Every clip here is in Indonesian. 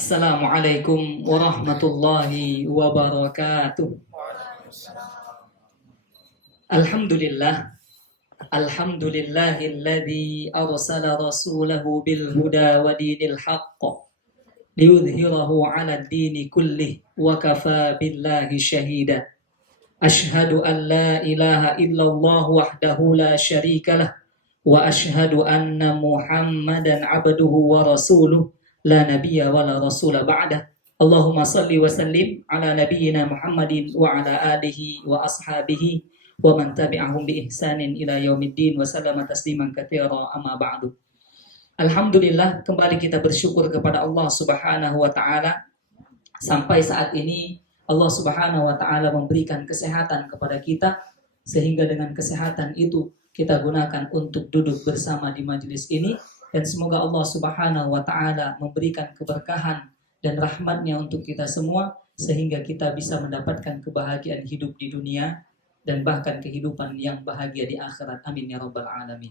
Assalamualaikum warahmatullahi wabarakatuh. Alhamdulillah. Alhamdulillahilladzi arsala rasulahu bil huda wa dinil haqq liyudhhirahu 'ala ad-dini kullih wa kafa billahi syahida. Ashhadu an la ilaha illallah wahdahu la syarika lah wa ashhadu anna Muhammadan 'abduhu wa rasuluh la nabiyya wa la rasula ba'dah. Allahumma salli wa sallim ala nabiyyina Muhammadin wa ala alihi wa ashabihi wa man tabi'ahum bi ihsanin ila yaumiddin wa sallama tasliman katsira amma ba'du. Alhamdulillah, kembali kita bersyukur kepada Allah Subhanahu wa taala. Sampai saat ini Allah Subhanahu wa taala memberikan kesehatan kepada kita, sehingga dengan kesehatan itu kita gunakan untuk duduk bersama di majelis ini. Dan semoga Allah Subhanahu wa ta'ala memberikan keberkahan dan rahmatnya untuk kita semua, sehingga kita bisa mendapatkan kebahagiaan hidup di dunia dan bahkan kehidupan yang bahagia di akhirat. Amin ya rabbal alamin.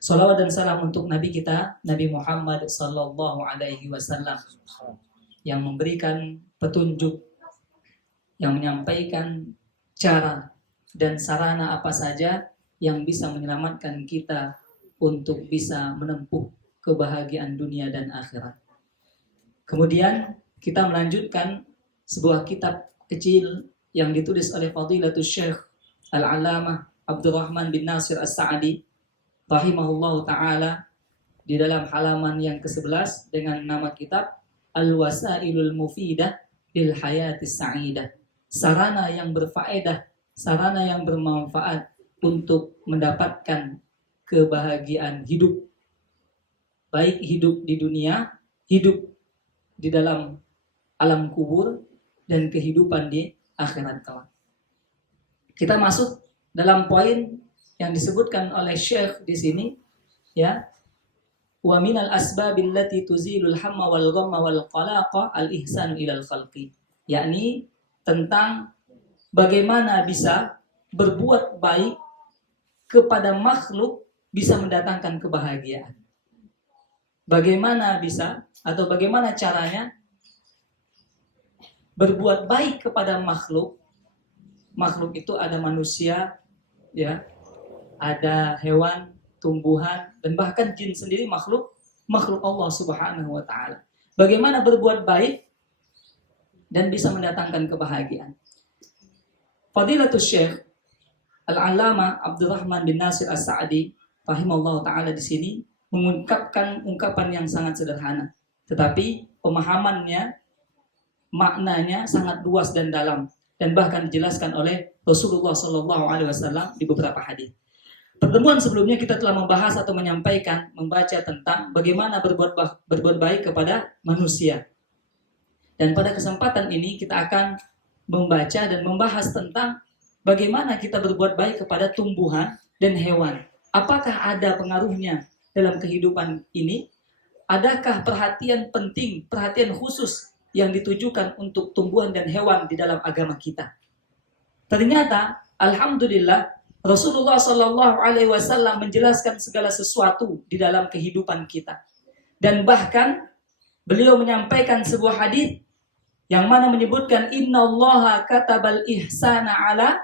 Salawat dan salam untuk Nabi kita, Nabi Muhammad sallallahu alaihi wasallam, yang memberikan petunjuk, yang menyampaikan cara dan sarana apa saja yang bisa menyelamatkan kita untuk bisa menempuh kebahagiaan dunia dan akhirat. Kemudian kita melanjutkan sebuah kitab kecil yang ditulis oleh Fadilatul Syekh Al-Allamah Abdurrahman bin Nasir As-Sa'di rahimahullahu ta'ala, di dalam halaman yang ke-11 dengan nama kitab Al-Wasailul Mufidah lil Hayatis Sa'idah. Sarana yang berfaedah, sarana yang bermanfaat untuk mendapatkan kebahagiaan hidup, baik hidup di dunia, hidup di dalam alam kubur, dan kehidupan di akhirat kelak. Kita masuk dalam poin yang disebutkan oleh Syekh di sini, ya. Wa minal asbabil lati tuzilul hamma wal ghamma wal qalaqa al ihsanu ilal khalqi, yakni tentang bagaimana bisa berbuat baik kepada makhluk bisa mendatangkan kebahagiaan. Bagaimana bisa atau bagaimana caranya berbuat baik kepada makhluk? Makhluk itu ada manusia, ya, ada hewan, tumbuhan, dan bahkan jin sendiri makhluk Allah Subhanahu wa taala. Bagaimana berbuat baik dan bisa mendatangkan kebahagiaan? Fadilatul Syekh Al-Allamah Abdurrahman bin Nasir As-Sa'di rahimahullah ta'ala di sini mengungkapkan ungkapan yang sangat sederhana, tetapi pemahamannya, maknanya sangat luas dan dalam, dan bahkan dijelaskan oleh Rasulullah SAW di beberapa hadis. Pertemuan sebelumnya kita telah membahas atau menyampaikan, membaca tentang bagaimana berbuat baik kepada manusia. Dan pada kesempatan ini kita akan membaca dan membahas tentang bagaimana kita berbuat baik kepada tumbuhan dan hewan. Apakah ada pengaruhnya dalam kehidupan ini? Adakah perhatian penting, perhatian khusus yang ditujukan untuk tumbuhan dan hewan di dalam agama kita? Ternyata, alhamdulillah, Rasulullah Shallallahu Alaihi Wasallam menjelaskan segala sesuatu di dalam kehidupan kita. Dan bahkan beliau menyampaikan sebuah hadis yang mana menyebutkan innallaha katabal ihsana ala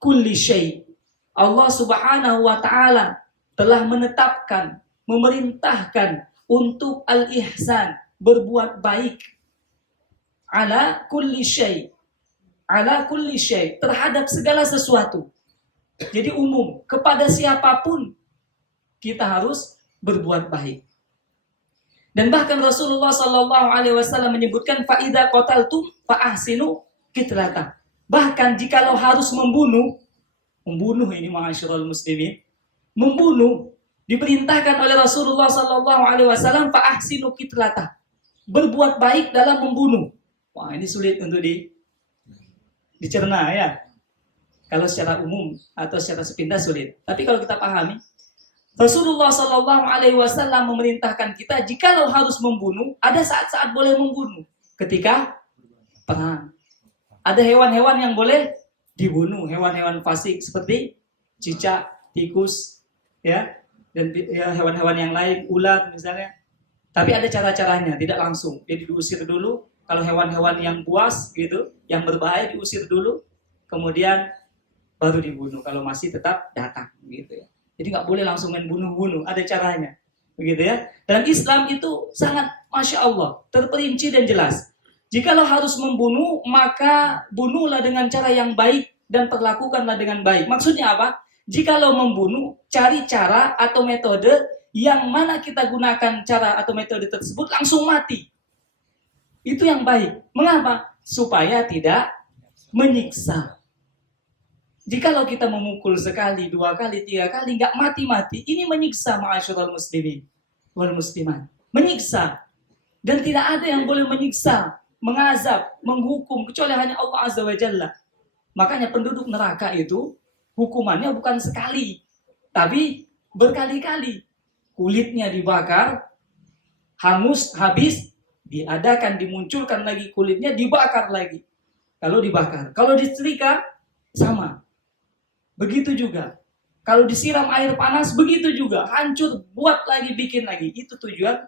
kulli syai'. Allah Subhanahu wa taala telah menetapkan, memerintahkan untuk al-ihsan, berbuat baik, ala kulli syai', ala kulli syai', terhadap segala sesuatu. Jadi umum, kepada siapapun kita harus berbuat baik. Dan bahkan Rasulullah sallallahu alaihi wasallam menyebutkan fa idza qataltum fa ahsinu qitlata. Bahkan jikalau harus membunuh ini ma'asyiral muslimin, membunuh diperintahkan oleh Rasulullah sallallahu alaihi wasallam fa ahsinu qitlata, berbuat baik dalam membunuh. Wah, ini sulit untuk dicerna, ya. Kalau secara umum atau secara sepintas sulit. Tapi kalau kita pahami, Rasulullah sallallahu alaihi wasallam memerintahkan kita jikalau harus membunuh, ada saat-saat boleh membunuh. Ketika perang. Ada hewan-hewan yang boleh dibunuh, hewan-hewan fasik seperti cicak, tikus, ya, dan ya, hewan-hewan yang lain, ular misalnya. Tapi ada cara-caranya, tidak langsung. Jadi diusir dulu. Kalau hewan-hewan yang buas gitu, yang berbahaya diusir dulu, kemudian baru dibunuh. Kalau masih tetap datang gitu ya. Jadi nggak boleh langsung main bunuh-bunuh, ada caranya, begitu ya. Dalam Islam itu sangat masya Allah, terperinci dan jelas. Jikalau harus membunuh, maka bunuhlah dengan cara yang baik dan perlakukanlah dengan baik. Maksudnya apa? Jikalau membunuh, cari cara atau metode yang mana kita gunakan cara atau metode tersebut langsung mati. Itu yang baik. Mengapa? Supaya tidak menyiksa. Jikalau kita memukul sekali, 2 kali, 3 kali, nggak mati-mati, ini menyiksa ma'asyiral muslimin wal muslimat. Menyiksa. Dan tidak ada yang boleh menyiksa, mengazab, menghukum, kecuali hanya Allah Azza wa Jalla. Makanya penduduk neraka itu, hukumannya bukan sekali, tapi berkali-kali. Kulitnya dibakar, hangus, habis, diadakan, dimunculkan lagi kulitnya, dibakar lagi. Kalau dibakar. Kalau disetrika, sama. Begitu juga. Kalau disiram air panas, begitu juga. Hancur, buat lagi, bikin lagi. Itu tujuan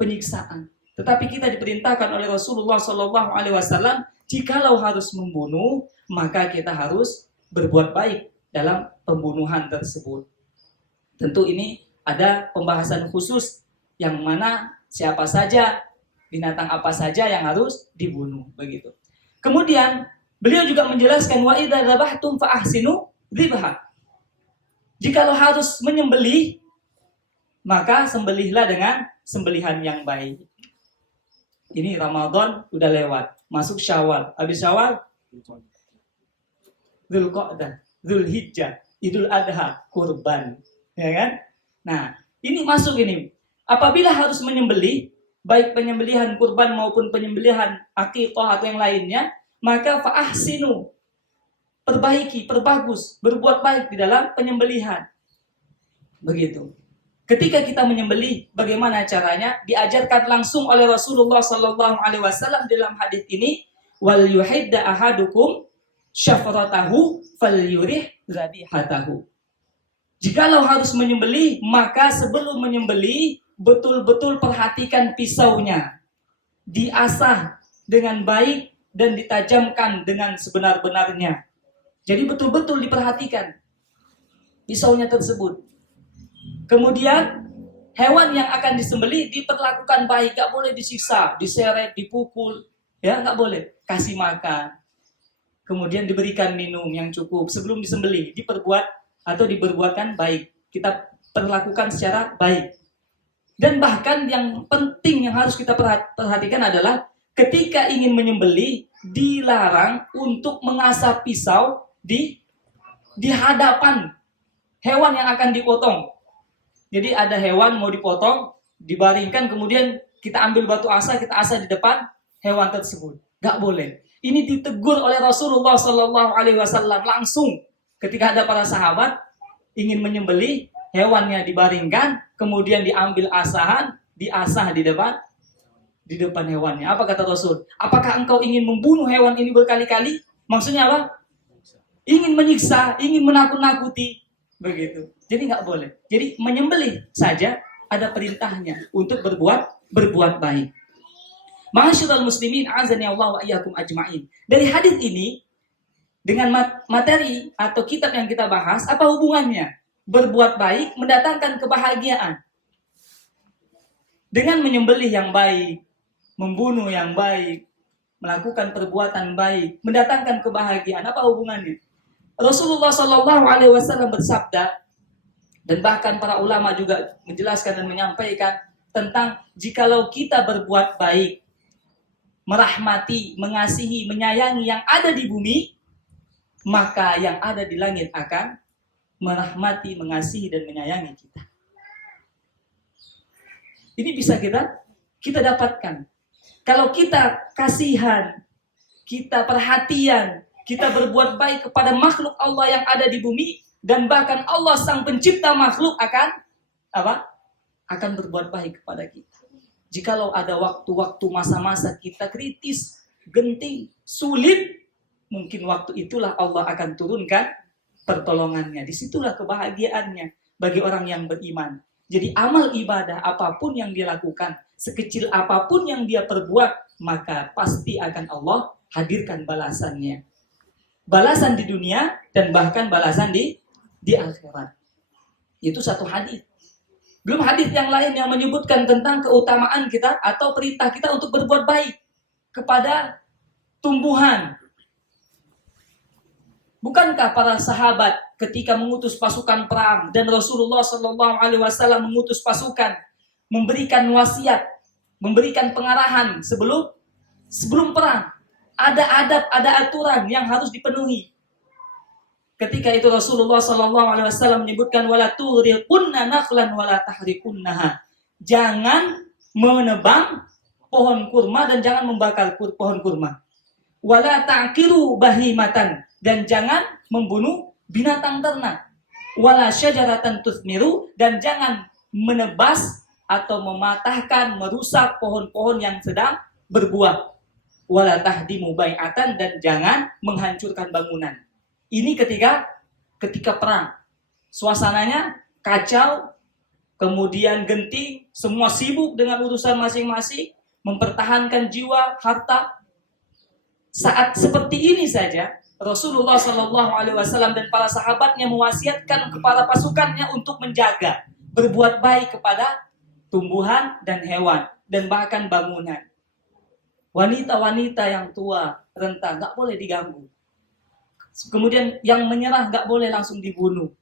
penyiksaan. Tetapi kita diperintahkan oleh Rasulullah SAW, jikalau harus membunuh, maka kita harus berbuat baik dalam pembunuhan tersebut. Tentu ini ada pembahasan khusus yang mana siapa saja, binatang apa saja yang harus dibunuh. Begitu. Kemudian beliau juga menjelaskan wa idza dzabhtum fa ahsinu dzibha. Jikalau harus menyembelih, maka sembelihlah dengan sembelihan yang baik. Ini Ramadan udah lewat, masuk Syawal. Habis Syawal Dzulqa'dah, Dzulhijjah, Idul Adha, kurban, ya kan? Nah, ini masuk ini. Apabila harus menyembelih, baik penyembelihan kurban maupun penyembelihan akikah atau yang lainnya, maka fa ahsinu, perbaiki, perbagus, berbuat baik di dalam penyembelihan. Begitu. Ketika kita menyembelih, bagaimana caranya? Diajarkan langsung oleh Rasulullah SAW dalam hadis ini, wal yuhidda ahadukum syafratahu falyurih zabihatahu. Jikalau harus menyembelih, maka sebelum menyembelih betul-betul perhatikan pisaunya, diasah dengan baik dan ditajamkan dengan sebenar-benarnya. Jadi betul-betul diperhatikan pisaunya tersebut. Kemudian hewan yang akan disembelih diperlakukan baik, gak boleh disiksa, diseret, dipukul, ya gak boleh. Kasih makan, kemudian diberikan minum yang cukup sebelum disembelih, diperbuatkan baik. Kita perlakukan secara baik. Dan bahkan yang penting yang harus kita perhatikan adalah ketika ingin menyembelih, dilarang untuk mengasah pisau di hadapan hewan yang akan dipotong. Jadi ada hewan mau dipotong, dibaringkan, kemudian kita ambil batu asa, kita asah di depan hewan tersebut. Gak boleh. Ini ditegur oleh Rasulullah SAW langsung ketika ada para sahabat ingin menyembelih, hewannya dibaringkan, kemudian diambil asahan, diasah di depan hewannya. Apa kata Rasul? Apakah engkau ingin membunuh hewan ini berkali-kali? Maksudnya apa? Ingin menyiksa, ingin menakut-nakuti. Begitu. Jadi nggak boleh. Jadi menyembelih saja ada perintahnya untuk berbuat baik. Ma'asyiral muslimin, azani Allah wa iyyakum ajma'in. Dari hadis ini dengan materi atau kitab yang kita bahas, apa hubungannya? Berbuat baik mendatangkan kebahagiaan. Dengan menyembelih yang baik, membunuh yang baik, melakukan perbuatan baik, mendatangkan kebahagiaan. Apa hubungannya? Rasulullah SAW bersabda, dan bahkan para ulama juga menjelaskan dan menyampaikan tentang jikalau kita berbuat baik, merahmati, mengasihi, menyayangi yang ada di bumi, maka yang ada di langit akan merahmati, mengasihi, dan menyayangi kita. Ini bisa kita dapatkan. Kalau kita kasihan, kita perhatian, kita berbuat baik kepada makhluk Allah yang ada di bumi, dan bahkan Allah sang pencipta makhluk akan berbuat baik kepada kita. Jikalau ada waktu-waktu masa-masa kita kritis, genting, sulit, mungkin waktu itulah Allah akan turunkan pertolongannya. Disitulah kebahagiaannya bagi orang yang beriman. Jadi amal ibadah apapun yang dia lakukan, sekecil apapun yang dia perbuat, maka pasti akan Allah hadirkan balasannya. Balasan di dunia dan bahkan balasan di akhirat. Itu satu hadis. Belum hadis yang lain yang menyebutkan tentang keutamaan kita atau perintah kita untuk berbuat baik kepada tumbuhan. Bukankah para sahabat ketika mengutus pasukan perang dan Rasulullah Shallallahu Alaihi Wasallam mengutus pasukan, memberikan wasiat, memberikan pengarahan sebelum perang, ada adab, ada aturan yang harus dipenuhi. Ketika itu Rasulullah Shallallahu Alaihi Wasallam menyebutkan wala turiqunna nakhlan wala tahrikunnaha. Jangan menebang pohon kurma dan jangan membakar pohon kurma. Wala ta'kiru bahimatan, dan jangan membunuh binatang ternak. Wala syajaratan tuthmiru, dan jangan menebas atau mematahkan, merusak pohon-pohon yang sedang berbuah. Wala tahdimu bai'atan, dan jangan menghancurkan bangunan. Ini ketika perang. Suasananya kacau, kemudian genting, semua sibuk dengan urusan masing-masing, mempertahankan jiwa, harta. Saat seperti ini saja, Rasulullah Shallallahu Alaihi Wasallam dan para sahabatnya mewasiatkan kepada pasukannya untuk menjaga, berbuat baik kepada tumbuhan dan hewan, dan bahkan bangunan. Wanita-wanita yang tua, renta, nggak boleh diganggu. Kemudian yang menyerah nggak boleh langsung dibunuh.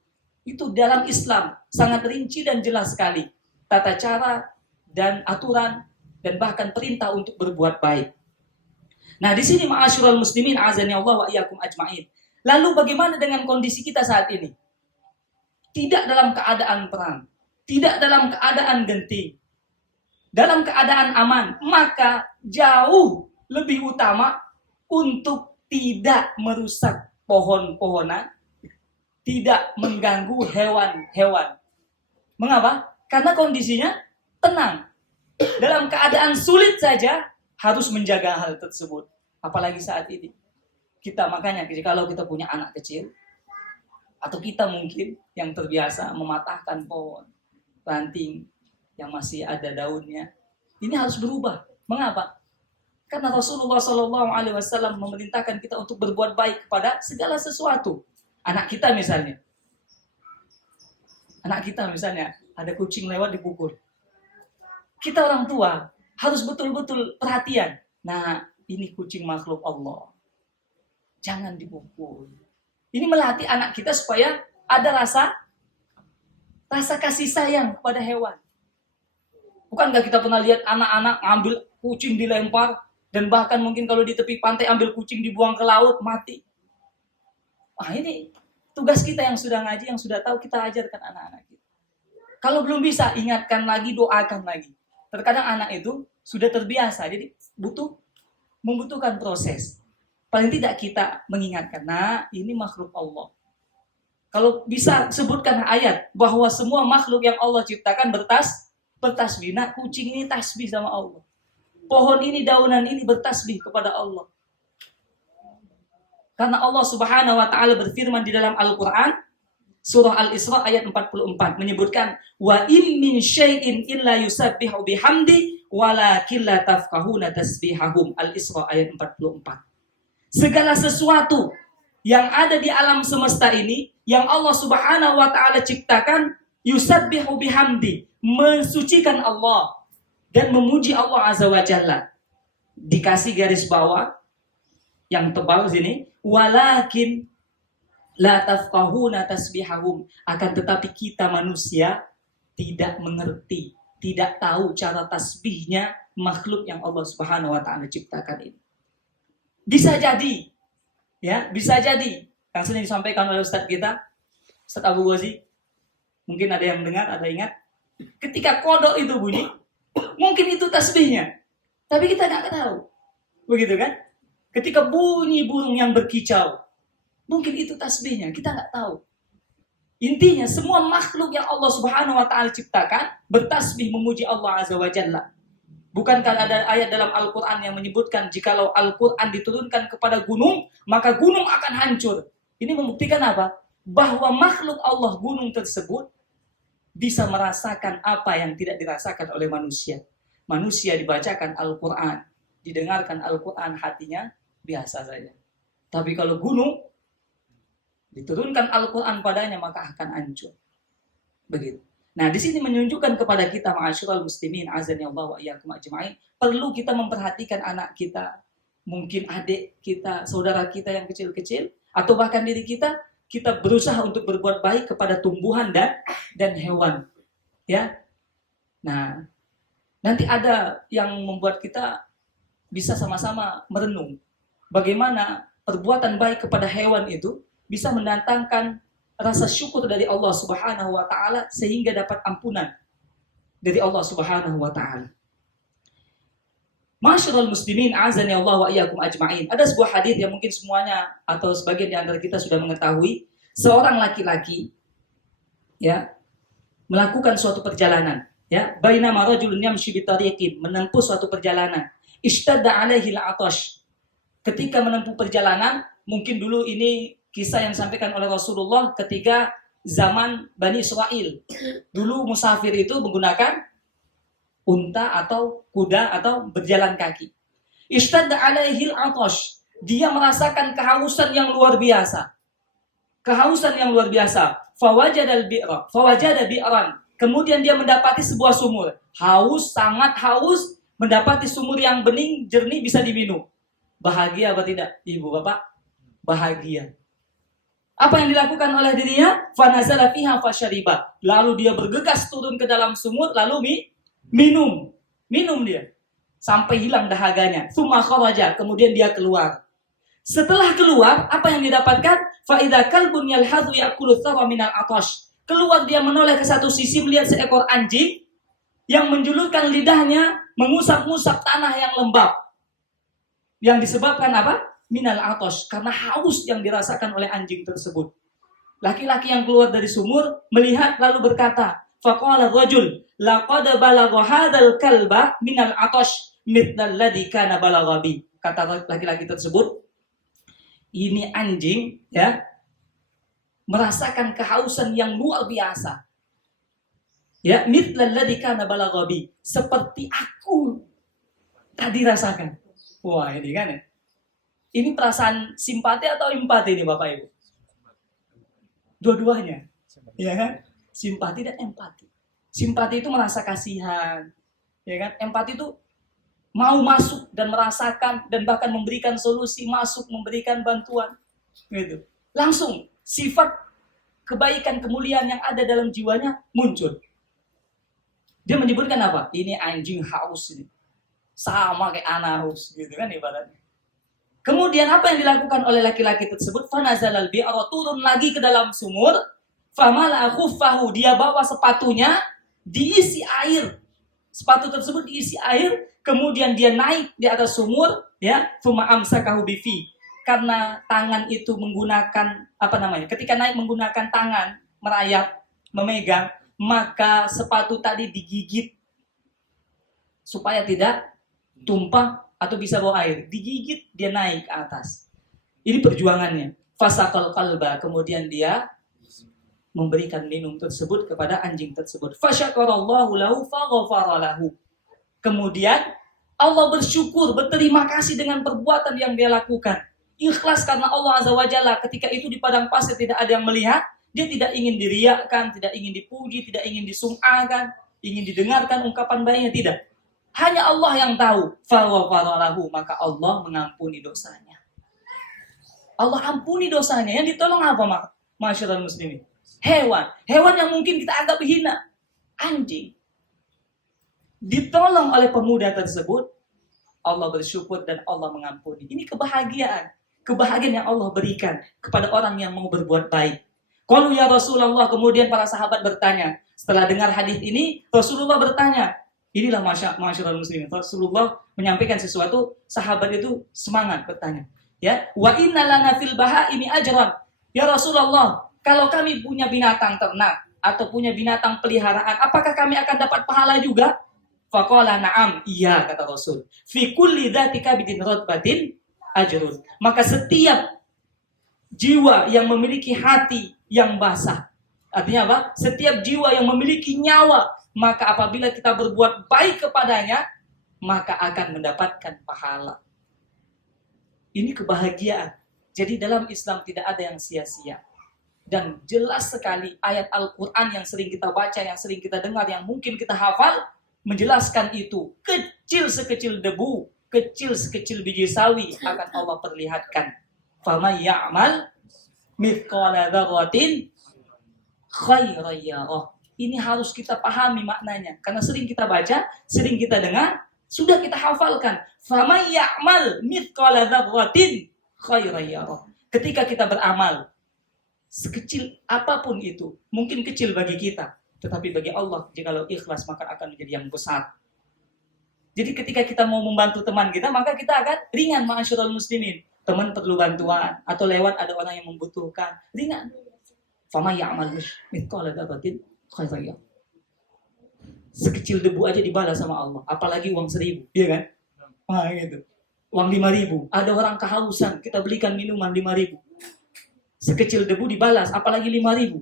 Itu dalam Islam sangat rinci dan jelas sekali tata cara dan aturan dan bahkan perintah untuk berbuat baik. Nah, di sini ma'asyiral muslimin azani Allah wa iyyakum ajmain. Lalu bagaimana dengan kondisi kita saat ini? Tidak dalam keadaan perang, tidak dalam keadaan genting, dalam keadaan aman, maka jauh lebih utama untuk tidak merusak pohon-pohonan, tidak mengganggu hewan-hewan. Mengapa? Karena kondisinya tenang. Dalam keadaan sulit saja harus menjaga hal tersebut. Apalagi saat ini. Makanya kalau kita punya anak kecil, atau kita mungkin yang terbiasa mematahkan pohon, ranting yang masih ada daunnya, ini harus berubah. Mengapa? Karena Rasulullah Shallallahu Alaihi Wasallam memerintahkan kita untuk berbuat baik kepada segala sesuatu. Anak kita misalnya ada kucing lewat dipukul. Kita orang tua harus betul-betul perhatian. Nah, ini kucing makhluk Allah. Jangan dipukul. Ini melatih anak kita supaya ada rasa kasih sayang kepada hewan. Bukankah kita pernah lihat anak-anak ambil kucing dilempar, dan bahkan mungkin kalau di tepi pantai ambil kucing dibuang ke laut, mati. Ini tugas kita yang sudah ngaji, yang sudah tahu, kita ajarkan anak-anak kita. Kalau belum bisa, ingatkan lagi, doakan lagi. Terkadang anak itu sudah terbiasa, jadi membutuhkan proses. Paling tidak kita mengingatkan, nah ini makhluk Allah. Kalau bisa sebutkan ayat bahwa semua makhluk yang Allah ciptakan bertasbih. Nah, kucing ini tasbih sama Allah. Pohon ini, daunan ini bertasbih kepada Allah. Karena Allah Subhanahu wa taala berfirman di dalam Al-Qur'an, surah Al-Isra ayat 44 menyebutkan wa in min syai'in illa yusabbihu bihamdi walakin la tafqahuna tasbihahum. Al-Isra ayat 44. Segala sesuatu yang ada di alam semesta ini yang Allah Subhanahu wa taala ciptakan, yusabbihu bihamdi, mensucikan Allah dan memuji Allah Azza wa Jalla. Dikasih garis bawah yang tebal sini, walakin la tafqahuna tasbihahum, akan tetapi kita manusia tidak mengerti, tidak tahu cara tasbihnya makhluk yang Allah Subhanahu wa taala ciptakan ini. Bisa jadi yang sering disampaikan oleh Ustaz kita, Ustaz Abu Ghazi, mungkin ada yang mendengar, ada ingat, ketika kodok itu bunyi, mungkin itu tasbihnya, tapi kita nggak tahu, begitu kan? Ketika bunyi burung yang berkicau, mungkin itu tasbihnya, kita nggak tahu. Intinya semua makhluk yang Allah Subhanahu wa taala ciptakan bertasbih memuji Allah Azza wa Jalla. Bukankah ada ayat dalam Al-Qur'an yang menyebutkan jikalau Al-Qur'an diturunkan kepada gunung, maka gunung akan hancur. Ini membuktikan apa? Bahwa makhluk Allah gunung tersebut bisa merasakan apa yang tidak dirasakan oleh manusia. Manusia dibacakan Al-Quran, didengarkan Al-Quran, hatinya biasa saja. Tapi kalau gunung, diturunkan Al-Quran padanya, maka akan hancur. Begitu. Nah, di sini menunjukkan kepada kita, ma'asyiral muslimin, azani Allah wa iyyakum ajma'in, perlu kita memperhatikan anak kita, mungkin adik kita, saudara kita yang kecil-kecil, atau bahkan diri kita berusaha untuk berbuat baik kepada tumbuhan dan hewan. Ya. Nah, nanti ada yang membuat kita bisa sama-sama merenung bagaimana perbuatan baik kepada hewan itu bisa mendatangkan rasa syukur dari Allah Subhanahu wa taala sehingga dapat ampunan dari Allah Subhanahu wa taala. Masyarul muslimin, azani Allah wa iyyakum ajma'in. Ada sebuah hadis yang mungkin semuanya atau sebagian di antara kita sudah mengetahui. Seorang laki-laki ya melakukan suatu perjalanan, ya, bainama rajulun yamshi bi tariqin, menempuh suatu perjalanan. Ishtadda 'alaihi al-'atash. Ketika menempuh perjalanan, mungkin dulu ini kisah yang disampaikan oleh Rasulullah ketika zaman Bani Israel. Dulu musafir itu menggunakan unta atau kuda atau berjalan kaki. Ishtadda 'alaihi al-'atash. Dia merasakan kehausan yang luar biasa. Kehausan yang luar biasa. Fawajada bi'ran. Kemudian dia mendapati sebuah sumur. Haus, sangat haus, mendapati sumur yang bening, jernih, bisa diminum. Bahagia apa tidak, Ibu Bapak? Bahagia. Apa yang dilakukan oleh dirinya? Fanazala fiha fasyariba. Lalu dia bergegas turun ke dalam sumur, lalu minum dia sampai hilang dahaganya. Tsumma kharaja, kemudian dia keluar. Setelah keluar, apa yang didapatkan? Fa idza kalbun yalhadhu ya'kulu thawa minal 'atash. Keluar dia menoleh ke satu sisi, melihat seekor anjing yang menjulurkan lidahnya mengusap-ngusap tanah yang lembab. Yang disebabkan apa? Minal 'atash, karena haus yang dirasakan oleh anjing tersebut. Laki-laki yang keluar dari sumur melihat lalu berkata, faqala rajul laqad balagha hadzal kalba minal 'atash mithla alladhi kana balagha bi. Kata laki-laki tersebut, ini anjing ya merasakan kehausan yang luar biasa. Ya, mithla alladhi kana balagha bi, seperti aku tadi rasakan. Wah, ini kan ya. Ini perasaan simpati atau empati nih Bapak Ibu? Dua-duanya. Ya kan? Simpati dan empati. Simpati itu merasa kasihan. Ya kan? Empati itu mau masuk dan merasakan dan bahkan memberikan solusi, masuk memberikan bantuan. Gitu. Langsung sifat kebaikan, kemuliaan yang ada dalam jiwanya muncul. Dia menyebutkan apa? Ini anjing haus ini. Sama kayak anak haus gitu kan ibaratnya. Kemudian apa yang dilakukan oleh laki-laki tersebut? Fanazalal bi'ra, turun lagi ke dalam sumur. Famala khuffahu, dia bawa sepatunya diisi air. Sepatu tersebut diisi air, kemudian dia naik di atas sumur, ya, thumma amsakahu bifi. Karena tangan itu menggunakan ketika naik menggunakan tangan, merayap, memegang, maka sepatu tadi digigit supaya tidak tumpah atau bisa bawa air, digigit, dia naik ke atas. Ini perjuangannya. Fasaqal qalba, kemudian dia memberikan minum tersebut kepada anjing tersebut. Fasyakarallahu lahu faghfara lahu. Kemudian Allah bersyukur, berterima kasih dengan perbuatan yang dia lakukan. Ikhlas karena Allah Azza wa Jalla. Ketika itu di padang pasir tidak ada yang melihat, dia tidak ingin diriakkan, tidak ingin dipuji, tidak ingin disum'akan, ingin didengarkan ungkapan baiknya, tidak. Hanya Allah yang tahu. Faghfara lahu, maka Allah mengampuni dosanya. Allah ampuni dosanya. Yang ditolong apa, masyarakat muslimin? Hewan yang mungkin kita anggap hina. Anjing. Ditolong oleh pemuda tersebut, Allah bersyukur dan Allah mengampuni. Ini kebahagiaan. Kebahagiaan yang Allah berikan kepada orang yang mau berbuat baik. Qalu ya Rasulullah, kemudian para sahabat bertanya. Setelah dengar hadis ini, Rasulullah bertanya. Inilah masyarakat muslimin. Rasulullah menyampaikan sesuatu, sahabat itu semangat bertanya. Ya, wa inna lana fil bahaimi ajran. Ya Rasulullah, kalau kami punya binatang ternak atau punya binatang peliharaan, apakah kami akan dapat pahala juga? Faqala na'am, iya kata Rasul. Fi kulli dzati kabidin ratbatin ajrun. Maka setiap jiwa yang memiliki hati yang basah, Artinya apa? Setiap jiwa yang memiliki nyawa, maka apabila kita berbuat baik kepadanya, maka akan mendapatkan pahala. Ini kebahagiaan. Jadi dalam Islam tidak ada yang sia-sia. Dan jelas sekali ayat Al-Quran yang sering kita baca, yang sering kita dengar, yang mungkin kita hafal, menjelaskan itu. Kecil sekecil debu, kecil sekecil biji sawi akan Allah perlihatkan. Faman ya'mal mithqala dzarratin khairan yarah. Ini harus kita pahami maknanya. Karena sering kita baca, sering kita dengar, sudah kita hafalkan. Faman ya'mal mithqala dzarratin khairan yarah. Ketika kita beramal, sekecil apapun itu, mungkin kecil bagi kita, tetapi bagi Allah, jikalau ikhlas, maka akan menjadi yang besar. Jadi ketika kita mau membantu teman kita, maka kita akan ringan, ma'asyiral muslimin. Teman perlu bantuan, atau lewat ada orang yang membutuhkan, ringan. Fama ya'mal mithqala dzarratin khairan yarah. Sekecil debu aja dibalas sama Allah, apalagi uang 1.000, iya kan? Wah, gitu. Uang 5.000, ada orang kehausan, kita belikan minuman 5.000. Sekecil debu dibalas, apalagi 5.000.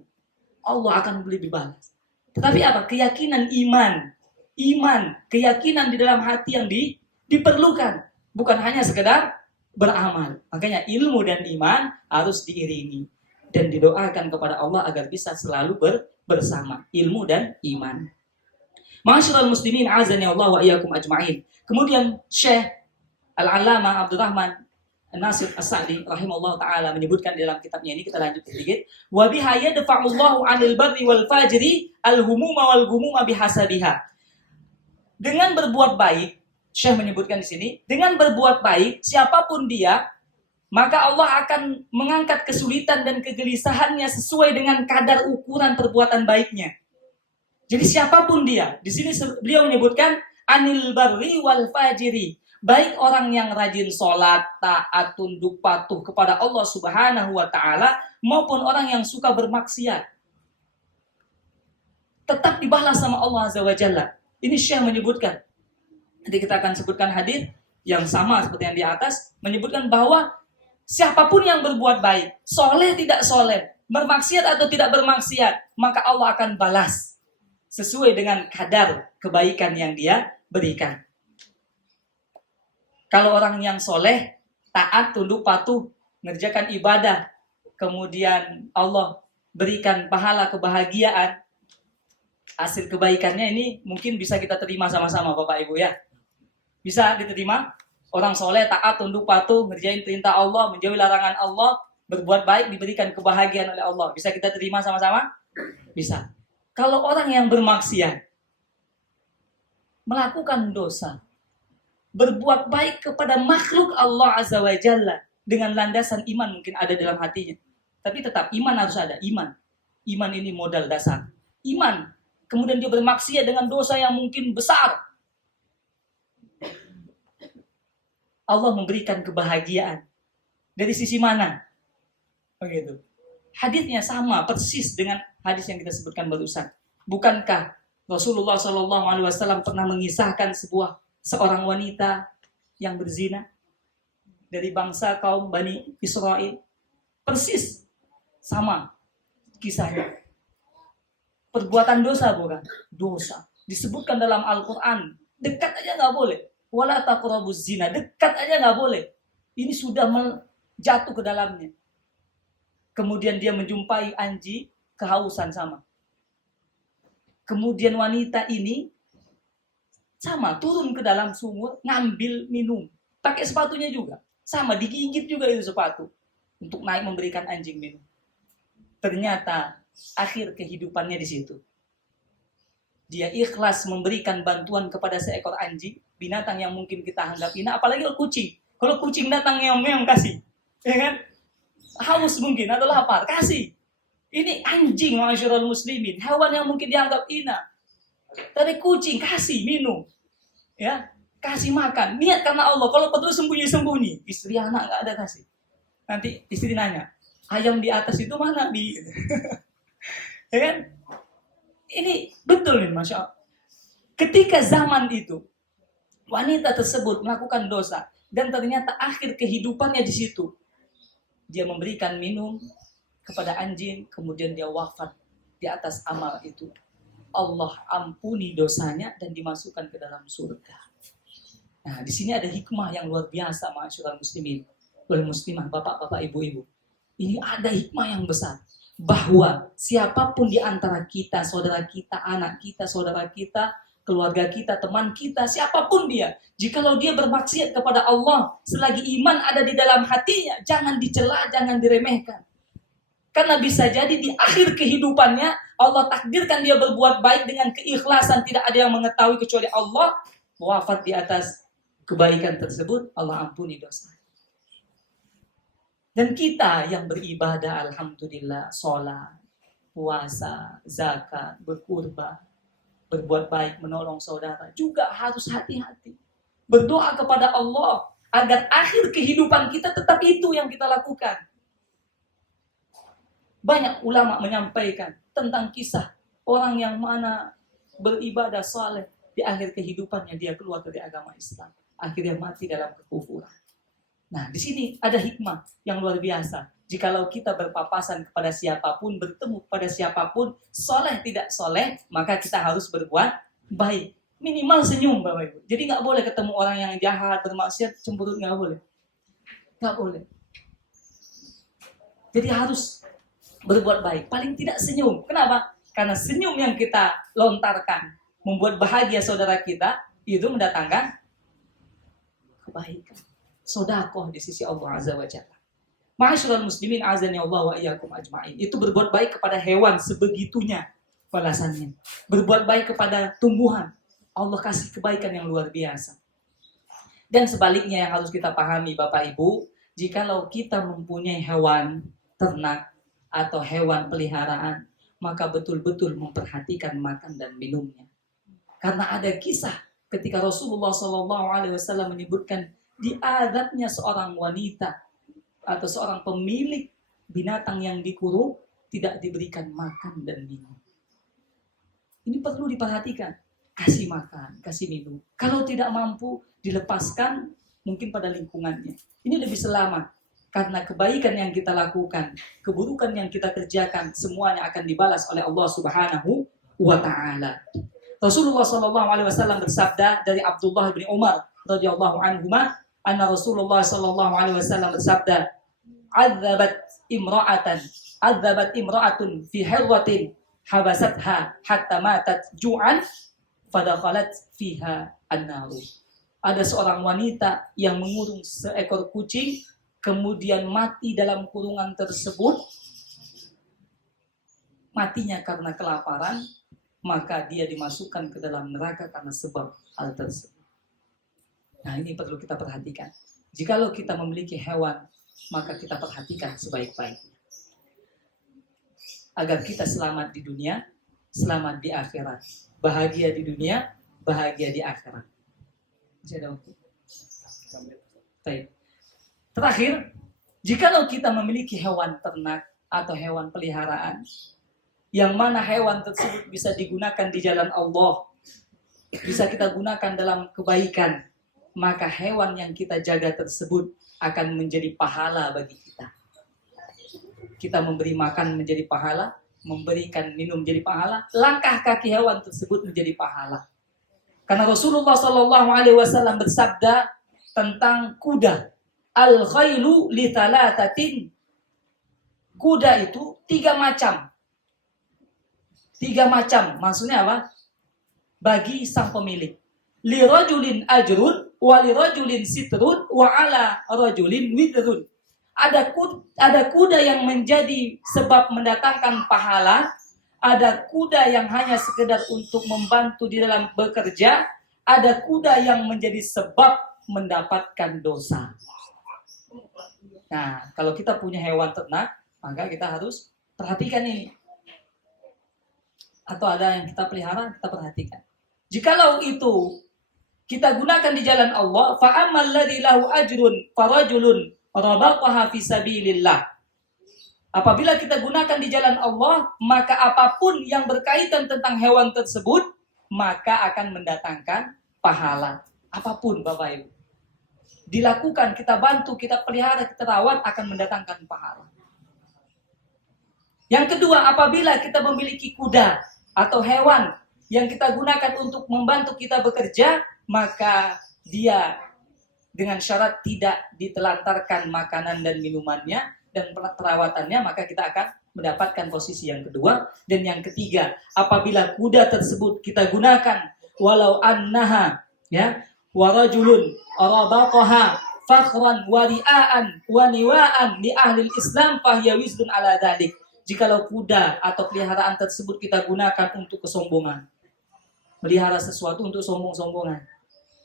Allah akan lebih dibalas. Tetapi apa? Keyakinan iman. Iman, keyakinan di dalam hati yang diperlukan. Bukan hanya sekedar beramal. Makanya ilmu dan iman harus diiringi. Dan didoakan kepada Allah agar bisa selalu bersama. Ilmu dan iman. Ma'asyiral muslimin, azani Allah wa iyyakum ajma'in. Kemudian Syekh Al-Allamah Abdurrahman Nasir As-Sa'di rahimahullah ta'ala menyebutkan di dalam kitabnya ini, kita lanjut sedikit. Wa biha yadfa'ullahu 'anil barri wal fajri al-humuma wal gumuma bihasabiha. Dengan berbuat baik, Syekh menyebutkan di sini, dengan berbuat baik siapapun dia, maka Allah akan mengangkat kesulitan dan kegelisahannya sesuai dengan kadar ukuran perbuatan baiknya. Jadi siapapun dia, di sini beliau menyebutkan anil barri wal fajri. Baik orang yang rajin sholat, taat, tunduk patuh kepada Allah Subhanahu wa ta'ala, maupun orang yang suka bermaksiat, tetap dibalas sama Allah Azza wa Jalla. Ini Syekh menyebutkan. Nanti kita akan sebutkan hadis yang sama seperti yang di atas, menyebutkan bahwa siapapun yang berbuat baik, soleh tidak soleh, bermaksiat atau tidak bermaksiat, maka Allah akan balas sesuai dengan kadar kebaikan yang dia berikan. Kalau orang yang soleh, taat, tunduk, patuh, mengerjakan ibadah, kemudian Allah berikan pahala kebahagiaan, hasil kebaikannya ini mungkin bisa kita terima sama-sama Bapak Ibu ya. Bisa diterima? Orang soleh, taat, tunduk, patuh, ngerjain perintah Allah, menjauhi larangan Allah, berbuat baik, diberikan kebahagiaan oleh Allah. Bisa kita terima sama-sama? Bisa. Kalau orang yang bermaksiat, melakukan dosa, berbuat baik kepada makhluk Allah Azza wa Jalla dengan landasan iman mungkin ada dalam hatinya. Tapi tetap iman harus ada, iman. Iman ini modal dasar. Iman. Kemudian dia bermaksiat dengan dosa yang mungkin besar. Allah memberikan kebahagiaan. Dari sisi mana? Begitu. Hadisnya sama persis dengan hadis yang kita sebutkan barusan. Bukankah Rasulullah SAW pernah mengisahkan seorang wanita yang berzina dari bangsa kaum Bani Israel? Persis sama kisahnya. Perbuatan dosa bukan? Dosa. Disebutkan dalam Al-Quran. Dekat aja nggak boleh. Wala taqrabuz zina. Dekat aja nggak boleh. Ini sudah jatuh ke dalamnya. Kemudian dia menjumpai anjing, kehausan sama. Kemudian wanita ini sama, turun ke dalam sumur, ngambil minum. Pakai sepatunya juga. Sama, digigit juga itu sepatu. Untuk naik memberikan anjing minum. Ternyata, akhir kehidupannya di situ. Dia ikhlas memberikan bantuan kepada seekor anjing, binatang yang mungkin kita anggap hina, apalagi kucing. Kalau kucing datang ngeong-ngeong, kasih. Ya kan? Haus mungkin, atau lapar, kasih. Ini anjing, ma'asyiral muslimin. Hewan yang mungkin dianggap hina. Tapi kucing kasih minum, ya kasih makan, niat karena Allah. Kalau perlu sembunyi-sembunyi, istri anak nggak ada kasih. Nanti istri nanya, ayam di atas itu mana bi? Ya kan? Ini betul nih, masya Allah. Ketika zaman itu wanita tersebut melakukan dosa dan ternyata akhir kehidupannya di situ, dia memberikan minum kepada anjing, kemudian dia wafat di atas amal itu, Allah ampuni dosanya dan dimasukkan ke dalam surga. Nah, di sini ada hikmah yang luar biasa, ma'asyiral muslimin wal muslimah, bapak-bapak, ibu-ibu. Ini ada hikmah yang besar, bahwa siapapun di antara kita, saudara kita, anak kita, saudara kita, keluarga kita, teman kita, siapapun dia, jikalau dia bermaksiat kepada Allah, selagi iman ada di dalam hatinya, jangan dicela, jangan diremehkan. Karena bisa jadi di akhir kehidupannya, Allah takdirkan dia berbuat baik dengan keikhlasan, tidak ada yang mengetahui kecuali Allah, wafat di atas kebaikan tersebut, Allah ampuni dosa. Dan kita yang beribadah, alhamdulillah, sholat, puasa, zakat, berkurban, berbuat baik, menolong saudara, juga harus hati-hati. Berdoa kepada Allah agar akhir kehidupan kita tetap itu yang kita lakukan. Banyak ulama menyampaikan tentang kisah orang yang mana beribadah saleh, di akhir kehidupannya dia keluar dari agama Islam, akhirnya mati dalam kekufuran. Nah, di sini ada hikmah yang luar biasa. Jikalau kita berpapasan kepada siapapun, bertemu kepada siapapun, soleh tidak soleh, maka kita harus berbuat baik. Minimal senyum, Bapak Ibu. Jadi nggak boleh ketemu orang yang jahat, bermaksiat, cemberut, nggak boleh. Nggak boleh. Jadi harus berbuat baik. Paling tidak senyum. Kenapa? Karena senyum yang kita lontarkan membuat bahagia saudara kita, itu mendatangkan kebaikan. Sedekah di sisi Allah Azza wa Jalla. Ma'asyiral muslimin azani Allah wa iyyakum ajma'in. Itu berbuat baik kepada hewan sebegitunya balasannya. Berbuat baik kepada tumbuhan, Allah kasih kebaikan yang luar biasa. Dan sebaliknya yang harus kita pahami Bapak Ibu, jikalau kita mempunyai hewan ternak atau hewan peliharaan, maka betul-betul memperhatikan makan dan minumnya. Karena ada kisah ketika Rasulullah SAW menyebutkan diadabnya seorang wanita atau seorang pemilik binatang yang dikurung tidak diberikan makan dan minum. Ini perlu diperhatikan. Kasih makan, kasih minum. Kalau tidak mampu, dilepaskan mungkin pada lingkungannya. Ini lebih selamat. Karena kebaikan yang kita lakukan, keburukan yang kita kerjakan, semuanya akan dibalas oleh Allah Subhanahu wa Ta'ala. Rasulullah SAW bersabda dari Abdullah bin Umar radhiyallahu anhuma, anna Rasulullah sallallahu alaihi wasallam bersabda, adzabat imra'atun fi hirwatin habasatha hatta matat ju'an fadakhalat fiha an-nar. Ada seorang wanita yang mengurung seekor kucing, kemudian mati dalam kurungan tersebut. Matinya karena kelaparan, maka dia dimasukkan ke dalam neraka karena sebab hal tersebut. Nah, ini perlu kita perhatikan. Jikalau kita memiliki hewan, maka kita perhatikan sebaik-baiknya. Agar kita selamat di dunia, selamat di akhirat. Bahagia di dunia, bahagia di akhirat. Masih ada waktu? Baik. Terakhir, jikalau kita memiliki hewan ternak atau hewan peliharaan, yang mana hewan tersebut bisa digunakan di jalan Allah, bisa kita gunakan dalam kebaikan, maka hewan yang kita jaga tersebut akan menjadi pahala bagi kita. Kita memberi makan menjadi pahala, memberikan minum menjadi pahala, langkah kaki hewan tersebut menjadi pahala. Karena Rasulullah SAW bersabda tentang kuda, al-khailu li thalathatin. Kuda itu 3 macam. 3 macam, maksudnya apa? Bagi sang pemilik. Li rajulin ajrun wa li rajulin sitrun wa ala rajulin widrun. Ada kuda yang menjadi sebab mendatangkan pahala, ada kuda yang hanya sekedar untuk membantu di dalam bekerja, ada kuda yang menjadi sebab mendapatkan dosa. Nah, kalau kita punya hewan ternak, maka kita harus perhatikan ini. Atau ada yang kita pelihara, kita perhatikan. Jikalau itu kita gunakan di jalan Allah, fa'amal ladzi lahu ajrun farajulun rabaqaha fi sabilillah. Apabila kita gunakan di jalan Allah, maka apapun yang berkaitan tentang hewan tersebut, maka akan mendatangkan pahala. Apapun Bapak Ibu. Dilakukan, kita bantu, kita pelihara, kita rawat, akan mendatangkan pahala. Yang kedua, apabila kita memiliki kuda atau hewan yang kita gunakan untuk membantu kita bekerja, maka dia dengan syarat tidak ditelantarkan makanan dan minumannya dan perawatannya, maka kita akan mendapatkan posisi yang kedua. Dan yang ketiga, apabila kuda tersebut kita gunakan walau annaha ya warajulun arabaqaha fakhran wari'aan wa niwa'an li ahli Islam fahiya wizrun ala dzalik. Jikalau kuda atau peliharaan tersebut kita gunakan untuk kesombongan, melihara sesuatu untuk sombong-sombongan,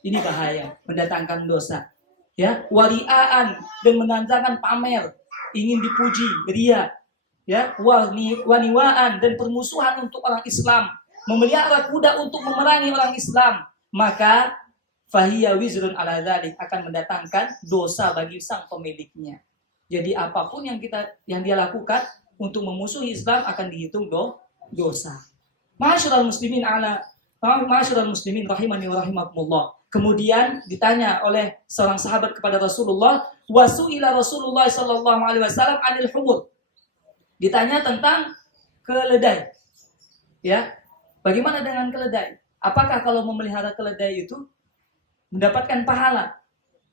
ini bahaya, mendatangkan dosa. Ya, wari'aan, dan mendatangkan pamer, ingin dipuji, ria. Ya, waniwaan, dan permusuhan untuk orang Islam, memelihara kuda untuk memerangi orang Islam, maka fahiya wizrun ala dzalik, akan mendatangkan dosa bagi sang pemiliknya. Jadi apapun yang dia lakukan untuk memusuhi Islam akan dihitung dosa. Ma'asyiral muslimin rahimani wa rahimakumullah. Kemudian ditanya oleh seorang sahabat kepada Rasulullah, wasu'ila Rasulullah sallallahu alaihi wasallam anil humur. Ditanya tentang keledai. Ya. Bagaimana dengan keledai? Apakah kalau memelihara keledai itu mendapatkan pahala?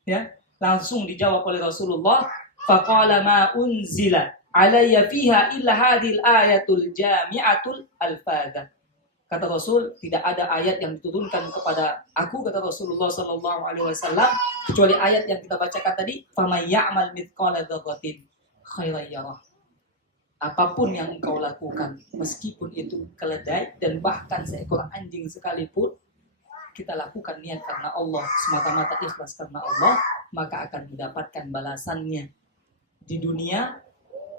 Ya. Langsung dijawab oleh Rasulullah, faqala ma unzila alayya fiha illa hadhil ayatul jami'atul alfadah. Kata Rasul, tidak ada ayat yang diturunkan kepada aku, kata Rasulullah sallallahu alaihi wasallam, kecuali ayat yang kita bacakan tadi, faman ya'mal mithqala dzarratin khairan yarah. Apapun yang engkau lakukan, meskipun itu keledai dan bahkan seekor anjing sekalipun, kita lakukan niat karena Allah, semata-mata ikhlas karena Allah, maka akan mendapatkan balasannya di dunia,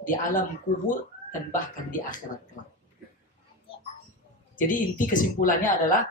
di alam kubur, dan bahkan di akhirat kelak. Jadi inti kesimpulannya adalah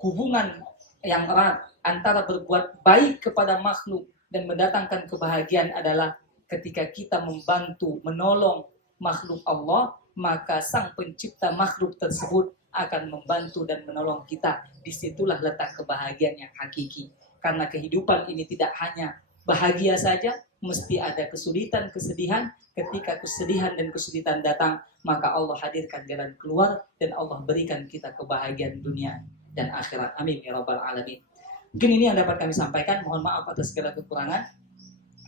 hubungan yang erat antara berbuat baik kepada makhluk dan mendatangkan kebahagiaan adalah ketika kita membantu, menolong makhluk Allah, maka sang pencipta makhluk tersebut akan membantu dan menolong kita. Disitulah letak kebahagiaan yang hakiki. Karena kehidupan ini tidak hanya bahagia saja, mesti ada kesulitan, kesedihan. Ketika kesedihan dan kesulitan datang, maka Allah hadirkan jalan keluar dan Allah berikan kita kebahagiaan dunia dan akhirat. Amin ya rabbal alamin. Mungkin ini yang dapat kami sampaikan. Mohon maaf atas segala kekurangan,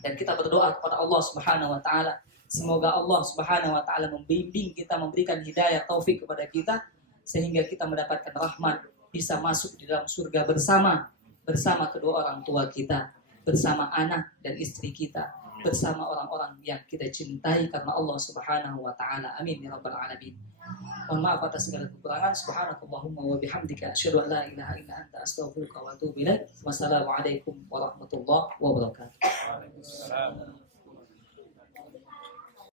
dan kita berdoa kepada Allah Subhanahu wa taala, semoga Allah Subhanahu wa taala membimbing kita, memberikan hidayah taufik kepada kita sehingga kita mendapatkan rahmat, bisa masuk di dalam surga bersama kedua orang tua kita, bersama anak dan istri kita, bersama orang-orang yang kita cintai karena Allah Subhanahu wa taala. Amin ya rabbal alamin. Mohon maaf atas segala kekurangan. Subhanakallahumma wa bihamdika asyhadu an la ilaha illa anta astaghfiruka wa atubu ilaik. Wassalamualaikum warahmatullahi wabarakatuh.